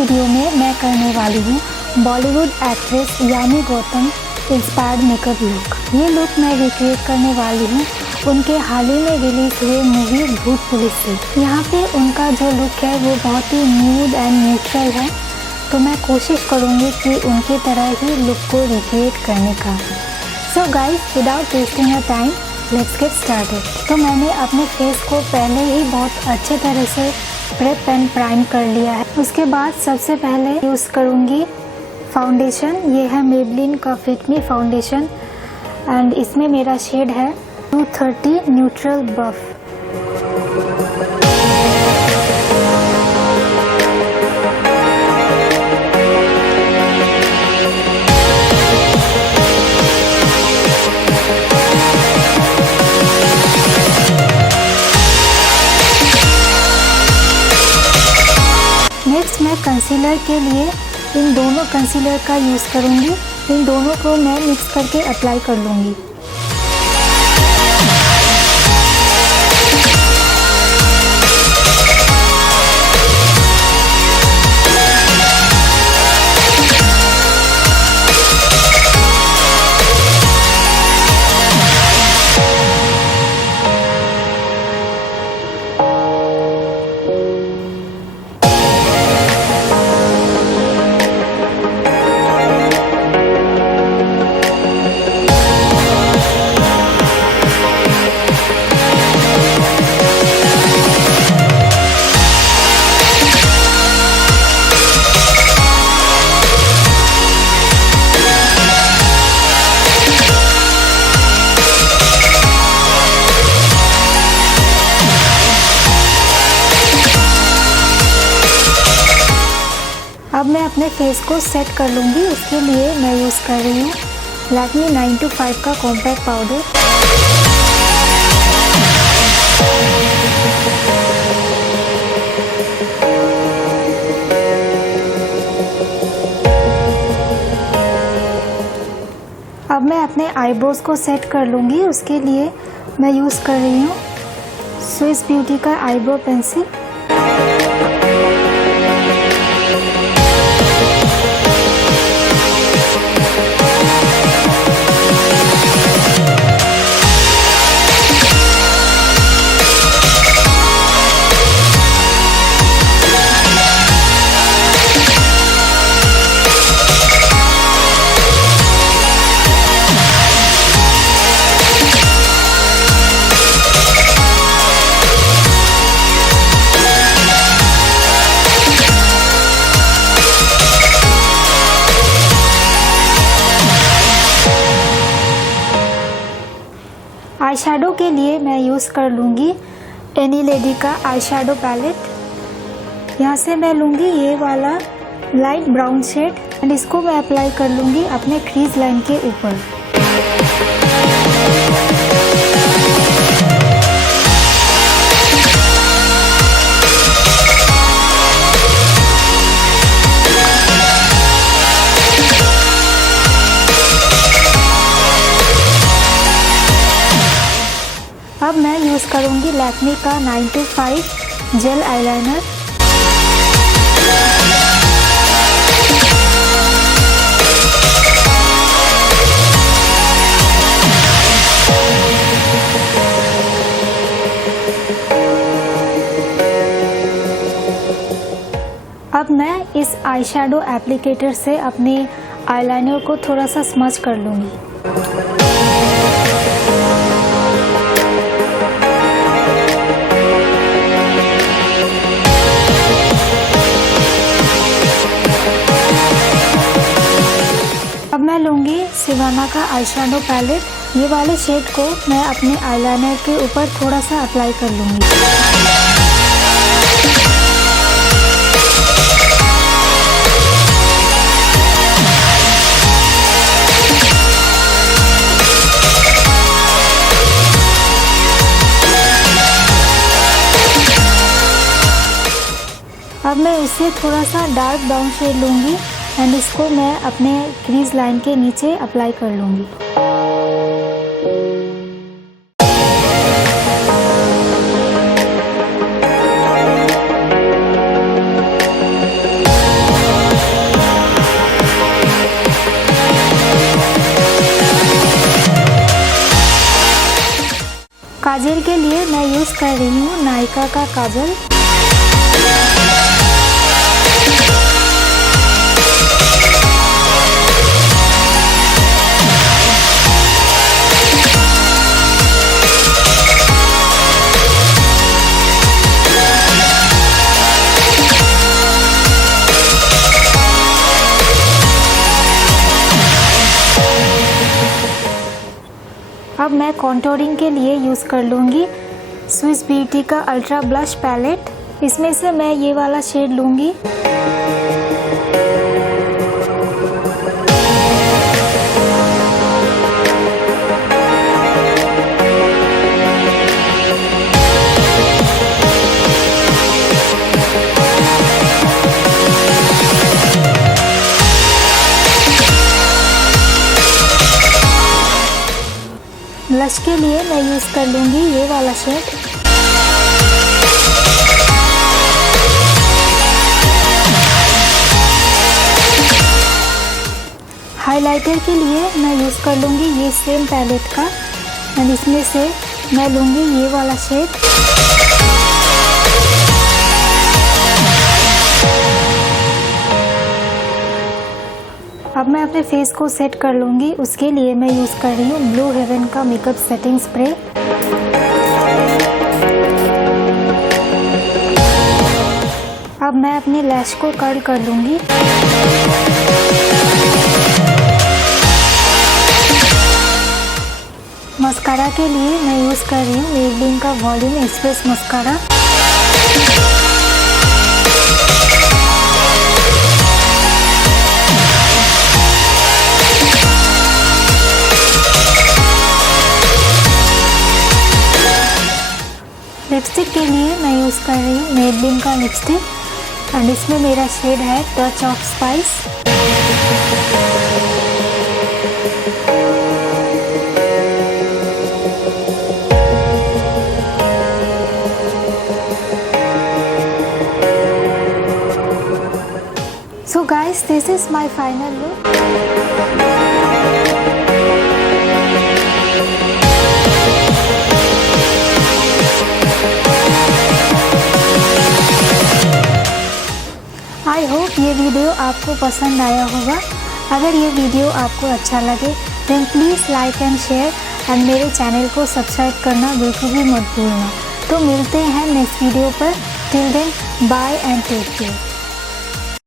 वीडियो में मैं करने वाली हूँ बॉलीवुड एक्ट्रेस Yami Gautam inspired makeup look. ये लुक मैं रिक्रिएट करने वाली हूँ उनके हाल ही में रिलीज हुए मूवी भूत पुलिस से। यहाँ पे उनका जो लुक है वो बहुत ही न्यूड एंड न्यूट्रल है, तो मैं कोशिश करूँगी कि उनकी तरह ही लुक को रिक्रिएट करने का। So guys, without wasting your time, let's get started. तो मैंने अपने फेस को पहले ही बहुत अच्छे तरह से प्रेप एंड प्राइम कर लिया है। उसके बाद सबसे पहले यूज़ करूँगी फाउंडेशन। ये है मेबेलिन का फिट मी फाउंडेशन एंड इसमें मेरा शेड है 230 न्यूट्रल बफ। नेक्स्ट मैं कंसीलर के लिए इन दोनों कंसीलर का यूज़ करूँगी। इन दोनों को मैं मिक्स करके अप्लाई कर लूँगी। अब मैं अपने फेस को सेट कर लूँगी। उसके लिए मैं यूज़ कर रही हूँ लैक्मे 925 का कॉम्पैक्ट पाउडर। अब मैं अपने आईब्रोज को सेट कर लूँगी। उसके लिए मैं यूज़ कर रही हूँ स्विस ब्यूटी का आईब्रो पेंसिल। आई शेडो के लिए मैं यूज़ कर लूँगी एनी लेडी का आई शेडो पैलेट। यहाँ से मैं लूँगी ये वाला लाइट ब्राउन शेड एंड इसको मैं अप्लाई कर लूँगी अपने क्रीज लाइन के ऊपर। अब मैं यूज़ करूँगी लैक्मे का 925 जेल आईलाइनर। अब मैं इस आई शेडो एप्लीकेटर से अपने आईलाइनर को थोड़ा सा स्मच कर लूँगी। अब मैं लूँगी सिवाना का आईशैडो पैलेट। ये वाले शेड को मैं अपने आईलाइनर के ऊपर थोड़ा सा अप्लाई कर लूँगी। अब मैं इससे थोड़ा सा डार्क ब्राउन शेड लूँगी एंड इसको मैं अपने क्रीज लाइन के नीचे अप्लाई कर लूँगी। काजल के लिए मैं यूज़ कर रही हूँ नायका का काजल। अब मैं कॉन्टोरिंग के लिए यूज़ कर लूँगी स्विस ब्यूटी का अल्ट्रा ब्लश पैलेट। इसमें से मैं ये वाला शेड लूँगी। ब्लश के लिए मैं यूज़ कर लूँगी ये वाला शेड। हाइलाइटर के लिए मैं यूज़ कर लूँगी ये सेम पैलेट का एंड इसमें से मैं लूँगी ये वाला शेड। अब मैं अपने फेस को सेट कर लूँगी। उसके लिए मैं यूज़ कर रही हूँ ब्लू हेवन का मेकअप सेटिंग स्प्रे। अब मैं अपने लैश को कर्ल कर लूँगी। मस्कारा के लिए मैं यूज़ कर रही हूँ मेबेलिन का वॉल्यूम एक्सप्रेस मस्कारा। लिपस्टिक के लिए मैं यूज़ कर रही हूँ मेबेलिन का लिपस्टिक एंड इसमें मेरा शेड है touch of spice. So guys, this is my final look. I hope ये वीडियो आपको पसंद आया होगा। अगर ये वीडियो आपको अच्छा लगे then please like and share and मेरे चैनल को सब्सक्राइब करना बिल्कुल भी मत भूलना। तो मिलते हैं नेक्स्ट वीडियो पर। Till then bye and take care.